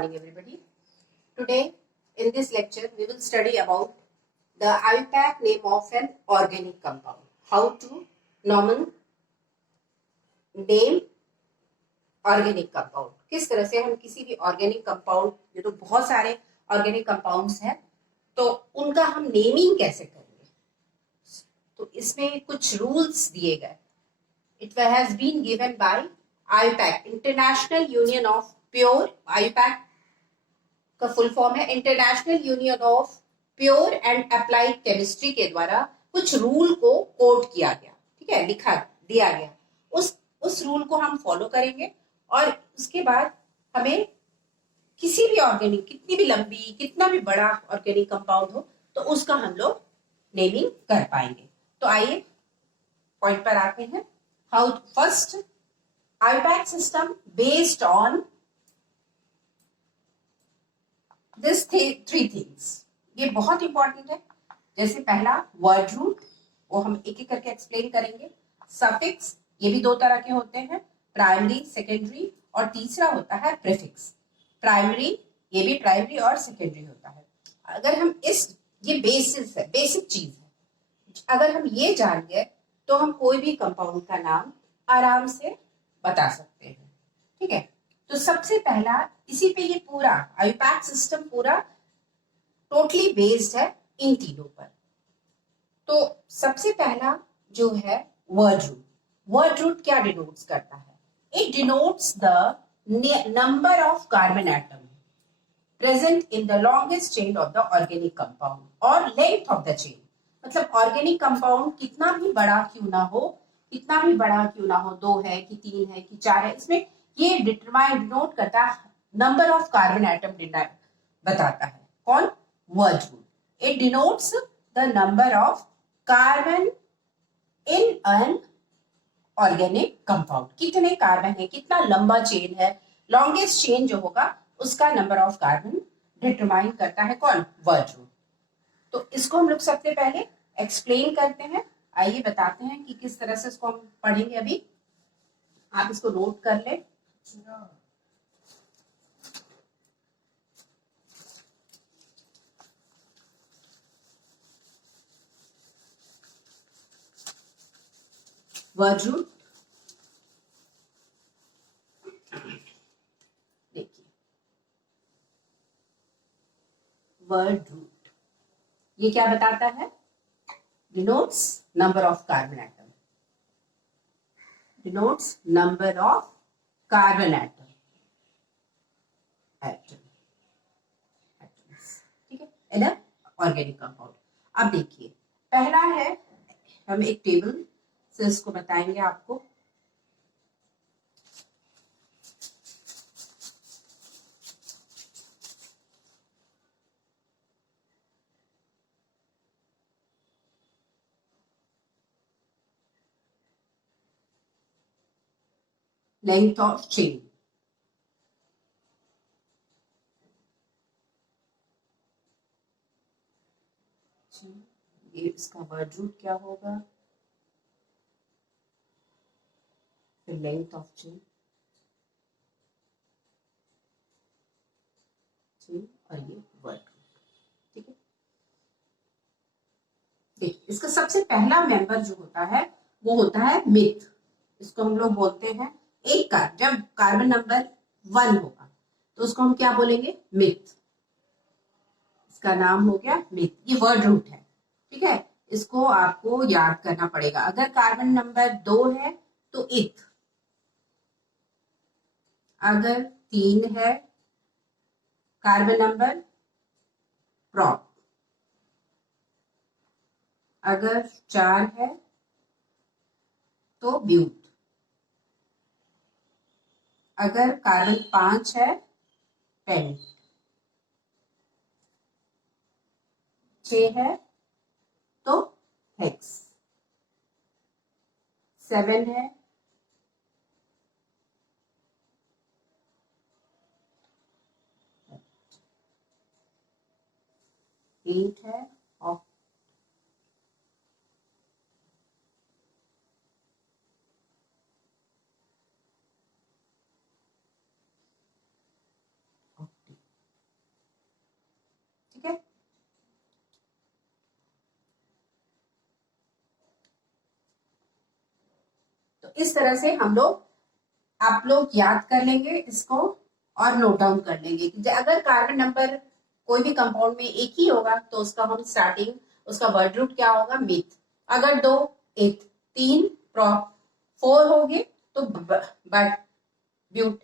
morning, everybody. Today, in this lecture, we will study about the IUPAC name of an organic compound. How to normal name organic compound. किस तरह से हम किसी भी organic compound, ये तो बहुत सारे ऑर्गेनिक कंपाउंड्स हैं, तो उनका हम नेमिंग कैसे करेंगे. तो इसमें कुछ रूल्स दिए गए. It has been given by IUPAC, international union of pure. IUPAC का फुल फॉर्म है international union of pure and applied chemistry के द्वारा कुछ रूल को कोड किया गया. ठीक है, लिखा दिया गया. उस रूल को हम फॉलो करेंगे और उसके बाद हमें किसी भी ऑर्गेनिक, कितनी भी लंबी, कितना भी बड़ा ऑर्गेनिक कंपाउंड हो, तो उसका हम लोग नेमिंग कर पाएंगे. तो आइए पॉइंट पर आते हैं. How first IUPAC system based on this three things. ये बहुत इंपॉर्टेंट है. जैसे पहला वर्ड रूट, वो हम एक एक करके एक्सप्लेन करेंगे. सफिक्स, ये भी दो तरह के होते हैं, प्राइमरी, सेकेंडरी, और तीसरा होता है प्रीफिक्स. प्राइमरी, ये भी प्राइमरी और सेकेंडरी होता है. अगर हम ये बेसिस है, बेसिक चीज है. अगर हम ये जान गए तो हम कोई भी कंपाउंड का नाम आराम से बता सकते हैं. ठीक है, तो सबसे पहला इसी पे ये पूरा IUPAC सिस्टम पूरा टोटली बेस्ड है इन तीनों पर. तो सबसे पहला जो है वर्ड रूट. वर्ड रूट क्या डिनोट्स करता है? It denotes the number of carbon atom present in the longest chain of the organic compound or length of the chain. मतलब ऑर्गेनिक कंपाउंड कितना भी बड़ा क्यों ना हो, कितना भी बड़ा क्यों ना हो, 2 है कि 3 है कि 4 है, इसमें ये डिनोट करता है नंबर ऑफ कार्बन एटम बताता है. कौन? Word root. It denotes the number of carbon in an organic compound. कितने कार्बन है, कितना लंबा चेन है, लॉन्गेस्ट चेन जो होगा उसका नंबर ऑफ कार्बन डिटरमाइन करता है. कौन? Word root. तो इसको हम लोग सबसे पहले एक्सप्लेन करते हैं. आइए बताते हैं कि किस तरह से इसको हम पढ़ेंगे. अभी आप इसको नोट कर ले. वर्ड रूट देखिए, वर्ड रूट ये क्या बताता है? Denotes number of carbon atom. Denotes number of carbon atom. ठीक है, इन ऑर्गेनिक कंपाउंड. अब देखिए, पहला है, हम एक टेबल से इसको बताएंगे आपको. Length of chain. ये इसका वर्ड रूट क्या होगा, फिर लेंथ ऑफ चेन, और ये वर्ड रूट. ठीक है, देखिए इसका सबसे पहला मेंबर जो होता है वो होता है मिथ. इसको हम लोग बोलते हैं एक का, जब कार्बन नंबर 1 होगा तो उसको हम क्या बोलेंगे? मिथ. इसका नाम हो गया मिथ. ये वर्ड रूट है. ठीक है, इसको आपको याद करना पड़ेगा. अगर कार्बन नंबर 2 है तो इथ. अगर 3 है कार्बन नंबर प्रॉप. अगर 4 है तो ब्यूट. अगर कार्बन 5 है पेंट. 6 है तो हेक्स. 7 है एट है ऑक्ट. तो इस तरह से हम लोग, आप लोग याद कर लेंगे इसको और नोट डाउन कर लेंगे कि अगर कार्बन नंबर कोई भी कंपाउंड में एक ही होगा तो उसका हम स्टार्टिंग, उसका वर्ड रूट क्या होगा, मिथ। अगर 2 एथ, 3 प्रॉप, 4 हो गए तो बट, ब्यूट,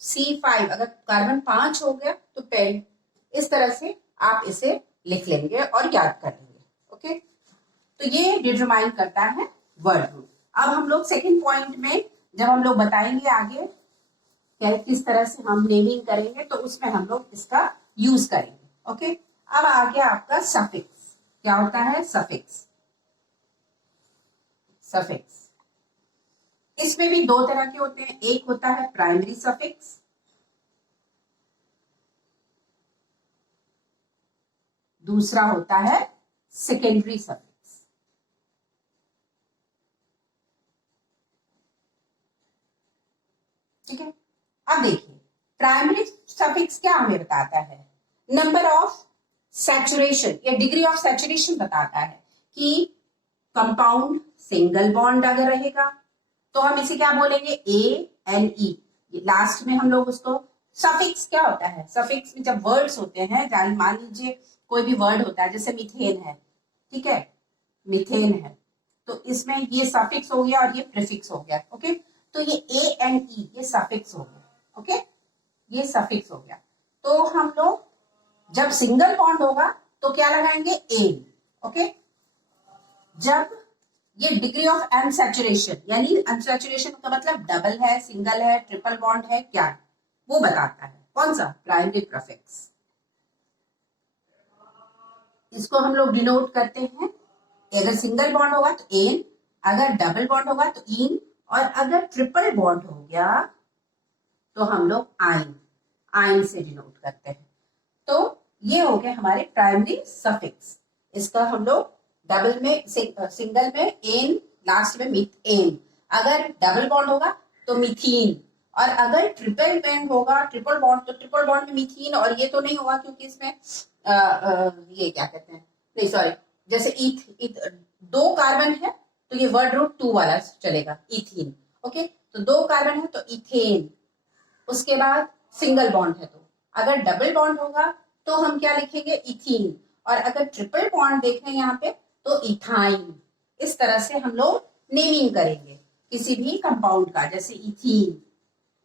C5 अगर कार्बन 5 हो गया तो पेंट। इस तरह से आप इसे लिख लेंगे और याद कर लेंगे। ओके, तो ये डिटरमाइन करता है वर्ड रूट। अब हम लोग सेकंड पॉइंट में जब हम लोग बताएंगे आगे क्या किस तरह से हम नेमिंग करेंगे तो उसमें हम लोग इसका यूज करेंगे। ओके, अब आ गया आपका सफिक्स। क्या होता है सफिक्स? सफिक्स इसमें भी दो तरह के होते हैं, एक होता है प्राइमरी सफिक्स, दूसरा होता है सेकेंडरी सफिक्स। ठीक है, अब देखिए प्राइमरी सफिक्स क्या हमें बताता है, नंबर ऑफ सैचुरेशन या डिग्री ऑफ सैचुरेशन बताता है कि कंपाउंड सिंगल बॉन्ड अगर रहेगा तो हम इसे क्या बोलेंगे, ANE। लास्ट में हम लोग उसको, सफिक्स क्या होता है, सफिक्स में जब वर्ड्स होते हैं, मान लीजिए कोई भी वर्ड होता है जैसे मिथेन है, ठीक है, मिथेन है, तो इसमें ये सफिक्स हो गया और ये प्रीफिक्स हो गया। ओके, तो ये ANE ये सफिक्स हो गया। ओके, ये सफिक्स हो गया। तो हम लोग जब सिंगल बॉन्ड होगा तो क्या लगाएंगे, एन। ओके, जब ये डिग्री ऑफ अनसैचुरेशन, यानी अनसैचुरेशन का मतलब डबल है, सिंगल है, ट्रिपल बॉन्ड है, क्या वो बताता है, कौन सा, प्राइमरी प्रीफिक्स। इसको हम लोग डिनोट करते हैं, अगर सिंगल बॉन्ड होगा तो एन, अगर डबल बॉन्ड होगा तो इन, और अगर ट्रिपल बॉन्ड हो गया तो हम लोग आइन, आइन से डिनोट करते हैं। तो ये हो गए हमारे प्राइमरी सफिक्स। इसका हम लोग डबल में, सिंगल में एन, लास्ट में मिथ एन, अगर डबल बॉन्ड होगा तो मिथीन, और अगर ट्रिपल बॉन्ड होगा, ट्रिपल बॉन्ड, तो ट्रिपल बॉन्ड में मिथीन, और ये तो नहीं होगा क्योंकि इसमें ये क्या कहते हैं, नहीं सॉरी, जैसे ईथ, 2 कार्बन है तो ये वर्ड रूट 2 वाला चलेगा, इथीन। ओके, तो 2 कार्बन है तो इथेन, उसके बाद सिंगल बॉन्ड है तो, अगर डबल बॉन्ड होगा तो हम क्या लिखेंगे, इथीन, और अगर ट्रिपल बॉन्ड देखें यहाँ पे तो इथाइन। इस तरह से हम लोग नेमिंग करेंगे किसी भी कंपाउंड का, जैसे इथीन,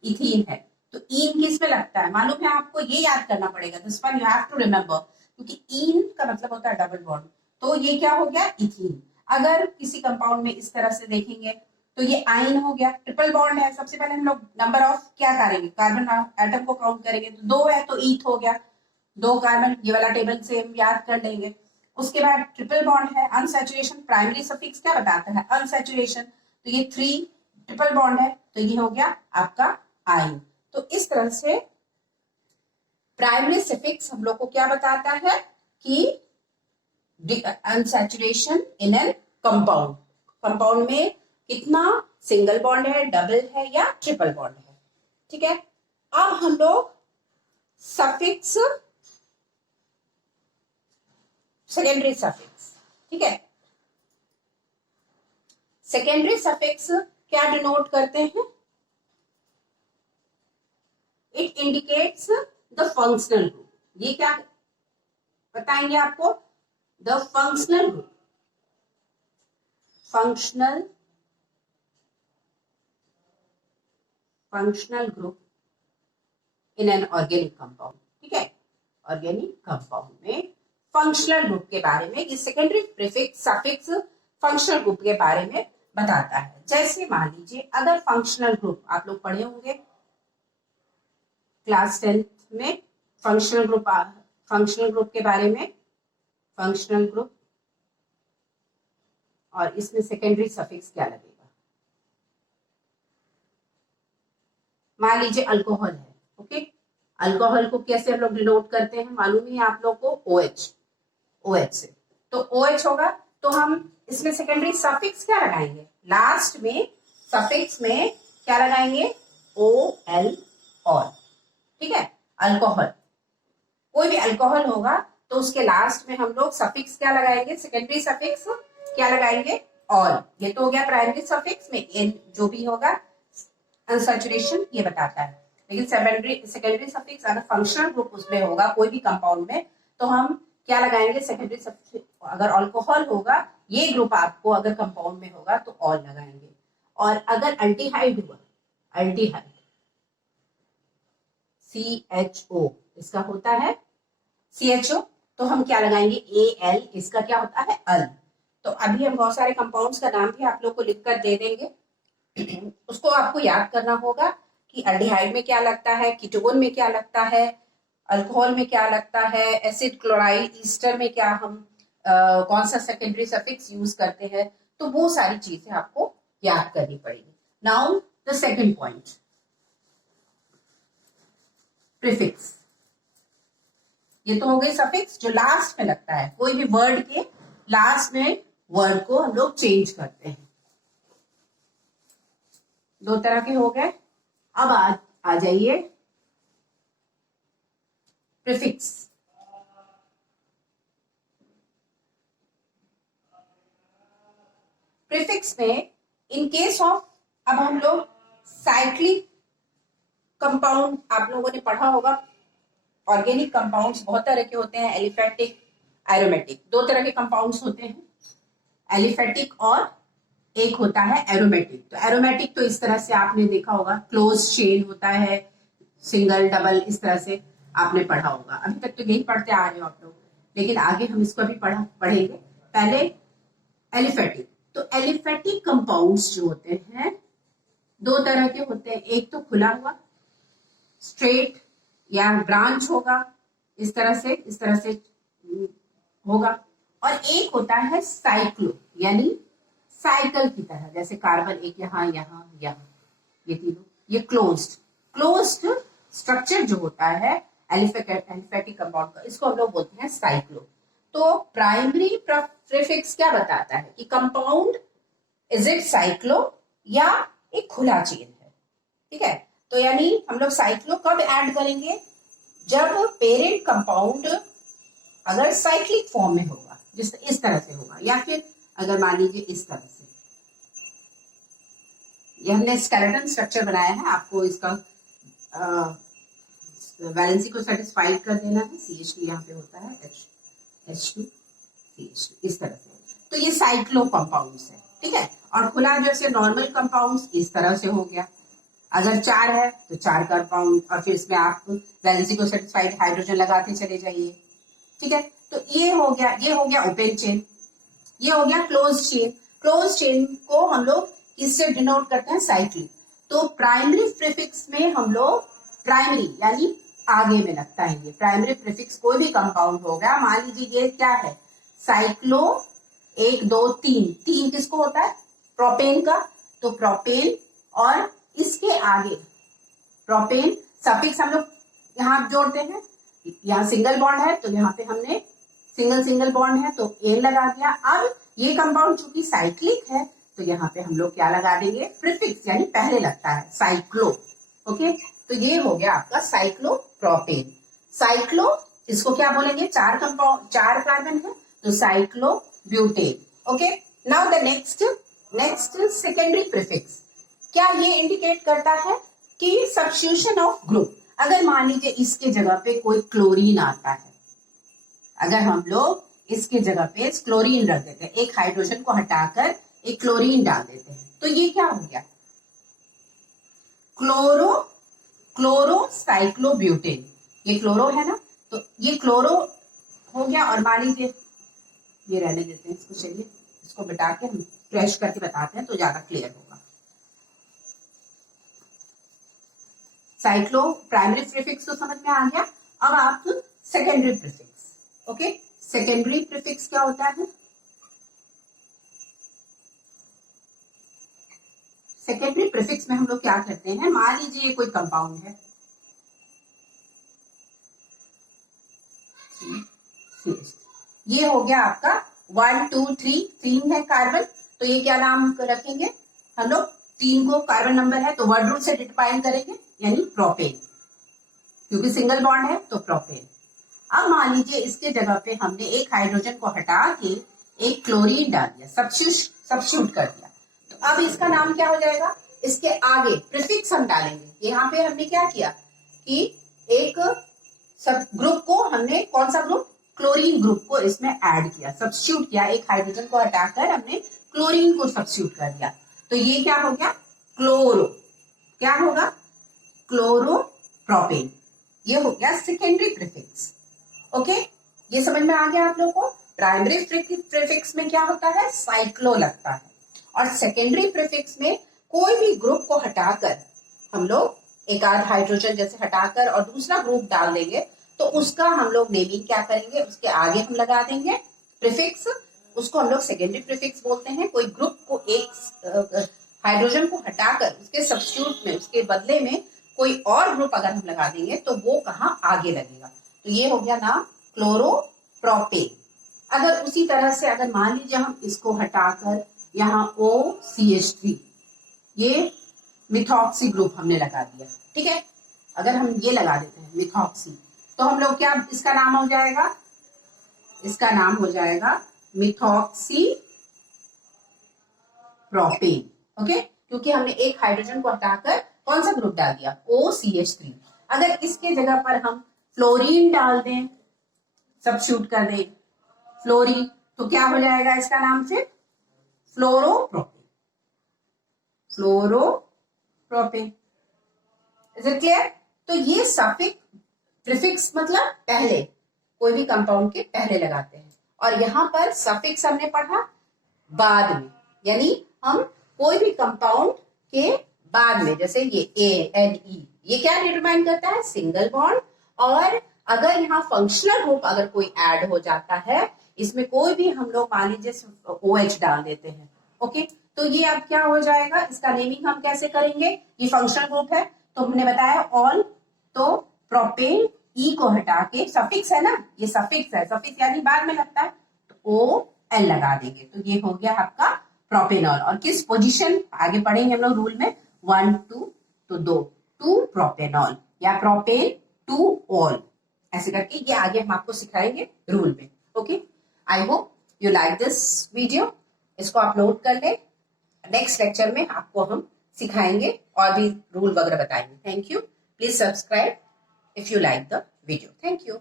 इथीन है तो इन किस में लगता है मालूम है आपको, ये याद करना पड़ेगा, this one you have to remember, क्योंकि इन का मतलब होता है डबल बॉन्ड, तो ये क्या हो गया, इथीन। अगर किसी कंपाउंड में इस तरह से देखेंगे तो ये आइन हो गया, ट्रिपल बॉन्ड है, सबसे पहले हम लोग नंबर ऑफ क्या करेंगे, कार्बन एटम को काउंट करेंगे, तो 2 है तो ईथ हो गया, 2 कार्बन, ये वाला टेबल से हम याद कर लेंगे। उसके बाद ट्रिपल बॉन्ड है, अनसैचुरेशन, प्राइमरी सफिक्स क्या बताता है, अनसैचुरेशन, तो ये 3 ट्रिपल बॉन्ड है तो ये हो गया आपका आइन। तो इस तरह से प्राइमरी सफिक्स हम लोग को क्या बताता है कि unsaturation in an compound, compound में कितना सिंगल बॉन्ड है, डबल है या ट्रिपल बॉन्ड है। ठीक है, अब हम लोग सफिक्स, सेकेंडरी सफिक्स, ठीक है, सेकेंडरी सफिक्स क्या डिनोट करते हैं, it indicates the functional group. ये क्या बताएंगे आपको, the functional group, functional group in an organic compound. ठीक है, ऑर्गेनिक कंपाउंड में फंक्शनल ग्रुप के बारे में, ये secondary prefix suffix functional group के बारे में बताता है। जैसे मान लीजिए अगर फंक्शनल ग्रुप आप लोग पढ़े होंगे क्लास 10th में, फंक्शनल ग्रुप के बारे में, फंक्शनल ग्रुप, और इसमें सेकेंडरी सफिक्स क्या लगेगा, मान लीजिए अल्कोहल है। ओके, अल्कोहल को कैसे हम लोग डिनोट करते हैं मालूम है आप लोग को, OH से, तो OH होगा तो हम इसमें सेकेंडरी सफिक्स क्या लगाएंगे, लास्ट में सफिक्स में क्या लगाएंगे, OL और। ठीक है, अल्कोहल, कोई भी अल्कोहल होगा तो उसके लास्ट में हम लोग सफिक्स क्या लगाएंगे, सेकेंडरी सफिक्स क्या लगाएंगे, ऑल, ये तो हो गया प्राइमरी सफिक्स में इन जो भी होगा अनसैचुरेशन ये बताता है। लेकिन सेकेंडरी सफिक्स अगर फंक्शनल ग्रुप उसमें होगा कोई भी कंपाउंड में तो हम क्या लगाएंगे सेकेंडरी सफिक्स। अगर अल्कोहल होगा ये ग्रुप आपको अगर कंपाउंड में होगा तो ऑल लगाएंगे। और अगर अल्डिहाइड हुआ, अल्डिहाइड CHO इसका होता है CHO, तो हम क्या लगाएंगे AL, इसका क्या होता है अल। तो अभी हम बहुत सारे कंपाउंड्स का नाम भी आप लोग को लिखकर दे देंगे उसको आपको याद करना होगा कि अल्डिहाइड में क्या लगता है, कीटोन में क्या लगता है, अल्कोहल में क्या लगता है, एसिड क्लोराइड ईस्टर में क्या हम कौन सा सेकेंडरी सफिक्स यूज करते हैं। तो वो सारी चीजें आपको याद करनी पड़ेगी। Now the second point, prefix. ये तो हो गई सफिक्स जो लास्ट में लगता है, कोई भी वर्ड के लास्ट में वर्ड को हम लोग चेंज करते हैं। दो तरह के हो गए। अब आ जाइए प्रीफिक्स। प्रीफिक्स में इन केस ऑफ, अब हम लोग साइक्लिक कंपाउंड आप लोगों ने पढ़ा होगा। ऑर्गेनिक कंपाउंड्स बहुत तरह के होते हैं, एलिफेटिक, एरोमेटिक, दो तरह के कंपाउंड्स होते हैं, एलिफेटिक और एक होता है एरोमेटिक। तो एरोमेटिक तो इस तरह से आपने देखा होगा, क्लोज चेन होता है, सिंगल डबल, इस तरह से आपने पढ़ा होगा। अभी तक तो यही पढ़ते आ रहे हो आप लोग, लेकिन आगे हम इसको भी पढ़ेंगे। पहले एलिफेटिक। तो एलिफेटिक कंपाउंड्स जो होते हैं दो तरह के होते हैं, एक तो खुला हुआ स्ट्रेट या ब्रांच होगा, इस तरह से होगा, और एक होता है साइक्लो, यानी साइकिल की तरह, जैसे कार्बन एक यहाँ यहाँ यहाँ, ये तीनों, ये क्लोज्ड स्ट्रक्चर जो होता है एलिफेटिक कंपाउंड का, इसको हम लोग बोलते हैं साइक्लो। तो प्राइमरी प्रीफिक्स क्या बताता है कि कंपाउंड इज इट साइक्लो या एक खुला चेन है, ठीक है। तो यानी हम लोग साइक्लो कब ऐड करेंगे, जब पेरेंट कंपाउंड अगर साइक्लिक फॉर्म में होगा, जिस इस तरह से होगा, या फिर अगर मान लीजिए इस तरह से, ये हमने स्केलेटन स्ट्रक्चर बनाया है, आपको इसका वैलेंसी को सेटिस्फाइड कर देना है। CH2 यहाँ पे होता है, H2 CH2, इस तरह से। तो ये साइक्लो कंपाउंड्स है, ठीक है। और खुला जैसे नॉर्मल कंपाउंड्स इस तरह से हो गया, अगर 4 है तो 4 कंपाउंड, और फिर इसमें आप वैलेंसी को सेटिस्फाइड हाइड्रोजन लगाते चले जाइए, ठीक है। तो ये हो गया ओपन चेन, ये हो गया क्लोज चेन। क्लोज चेन को हम लोग इससे डिनोट करते हैं साइक्लिक। तो प्राइमरी प्रीफिक्स में हम लोग प्राइमरी यानी आगे में लगता है, ये प्राइमरी प्रीफिक्स कोई भी कंपाउंड होगा, मान लीजिए ये क्या है साइक्लो 1 2 3 किसको होता है प्रोपेन का, तो प्रोपेन, और इसके आगे प्रोपेन सफिक्स हम लोग यहाँ जोड़ते हैं, यहाँ सिंगल बॉन्ड है तो यहाँ पे हमने सिंगल बॉन्ड है तो एन लगा दिया। अब ये कंपाउंड चूंकि साइक्लिक है तो यहाँ पे हम लोग क्या लगा देंगे प्रीफिक्स, यानी पहले लगता है साइक्लो, ओके। तो ये हो गया आपका साइक्लो प्रोपेन। साइक्लो इसको क्या बोलेंगे, 4 कार्बन है तो cyclo butane, okay. Now the next secondary prefix, क्या ये इंडिकेट करता है कि सब्स्टिट्यूशन ऑफ ग्रुप। अगर मान लीजिए इसके जगह पे कोई क्लोरीन आता है, अगर हम लोग इसके जगह पे क्लोरीन रख देते हैं, एक हाइड्रोजन को हटाकर एक क्लोरीन डाल देते हैं, तो ये क्या हो गया क्लोरो साइक्लोब्यूटेन। ये क्लोरो है ना, तो ये क्लोरो हो गया। और मान लीजिए ये रहने देते हैं इसको, चलिए इसको बिटा के हम फ्रेश करके बताते हैं तो ज्यादा क्लियर होगा। साइक्लो प्राइमरी प्रीफिक्स तो समझ में आ गया। अब आप secondary prefix, okay. Secondary prefix क्या होता है, सेकेंडरी प्रीफिक्स में हम लोग क्या करते हैं, मान लीजिए कोई कंपाउंड है ये हो गया आपका 1 2 3 है कार्बन, तो ये क्या नाम रखेंगे हम लोग, 3 को कार्बन नंबर है तो वर्ड रूट से डिफाइन करेंगे, यानी प्रोपेन, क्योंकि सिंगल बॉन्ड है तो प्रोपेन। अब मान लीजिए इसके जगह पे हमने एक हाइड्रोजन को हटा के एक क्लोरीन डाल दिया, सब्स्टिट्यूट कर दिया। तो अब इसका नाम क्या हो जाएगा, इसके आगे प्रीफिक्स हम डालेंगे। यहाँ पे हमने क्या किया कि एक सब ग्रुप को हमने, कौन सा ग्रुप, क्लोरीन ग्रुप को इसमें ऐड किया, सब्स्टिट्यूट किया। एक हाइड्रोजन को हटाकर हमने क्लोरीन को सब्स्टिट्यूट कर दिया। तो ये क्या हो गया, क्लोरो, क्या होगा, क्लोरोप्रोपेन। ये हो गया सेकेंडरी प्रीफिक्स। ओके, ये समझ में आ गया आप लोगों को। प्राइमरी प्रीफिक्स में क्या होता है, साइक्लो लगता है, और सेकेंडरी प्रीफिक्स में कोई भी ग्रुप को हटाकर हम लोग एक आध हाइड्रोजन जैसे हटाकर और दूसरा ग्रुप डाल देंगे, तो उसका हम लोग नेमिंग क्या करेंगे, उसके आगे हम लगा देंगे प्रीफिक्स, उसको हम लोग सेकेंडरी प्रीफिक्स बोलते हैं। कोई ग्रुप को, एक हाइड्रोजन को हटाकर उसके सब्स्टिट्यूट में, उसके बदले में कोई और ग्रुप अगर हम लगा देंगे तो वो कहाँ आगे लगेगा। तो ये हो गया नाम क्लोरोप्रोपेन। अगर उसी तरह से अगर मान लीजिए हम इसको हटाकर यहाँ OCH3, ये मिथॉक्सी ग्रुप हमने लगा दिया, ठीक है। अगर हम ये लगा देते हैं मिथॉक्सी, तो हम लोग क्या, इसका नाम हो जाएगा, इसका नाम हो जाएगा मिथॉक्सी प्रोपेन। ओके, क्योंकि हमने एक हाइड्रोजन को हटाकर कौन सा ग्रुप डाल दिया, OCH3। अगर इसके जगह पर हम फ्लोरीन डाल दें, सब्स्टिट्यूट कर दें फ्लोरीन, तो क्या हो जाएगा इसका नाम से, fluoropropane, fluoropropane. Is it clear. तो ये सफिक्स, प्रीफिक्स मतलब पहले, कोई भी कंपाउंड के पहले लगाते हैं, और यहां पर सफिक्स हमने पढ़ा बाद में, यानी हम कोई भी कंपाउंड के बाद में, जैसे ये ANE, ये क्या डिटरमाइन करता है, सिंगल बॉन्ड। और अगर यहाँ फंक्शनल ग्रुप अगर कोई ऐड हो जाता है, इसमें कोई भी हम लोग मान लीजिए OH डाल देते हैं, ओके, तो ये अब क्या हो जाएगा, इसका नेमिंग हम कैसे करेंगे, ये फंक्शनल ग्रुप है तो हमने बताया ऑल, तो प्रोपेन E को हटा के, सफिक्स है ना, ये सफिक्स है, सफिक्स यानी बाद में लगता है, तो OL लगा देंगे, तो ये हो गया आपका प्रोपेनॉल। और किस पोजीशन, आगे पढ़ेंगे हम लोग रूल में, 1 2, तो 2 प्रोपेनॉल, या प्रोपेन 2 ऑल, ऐसे करके ये आगे हम आपको सिखाएंगे रूल में। Okay, I hope you like this video. इसको अपलोड कर ले, नेक्स्ट लेक्चर में आपको हम सिखाएंगे और भी रूल वगैरह बताएंगे। Thank you, please subscribe if you like the video. Thank you.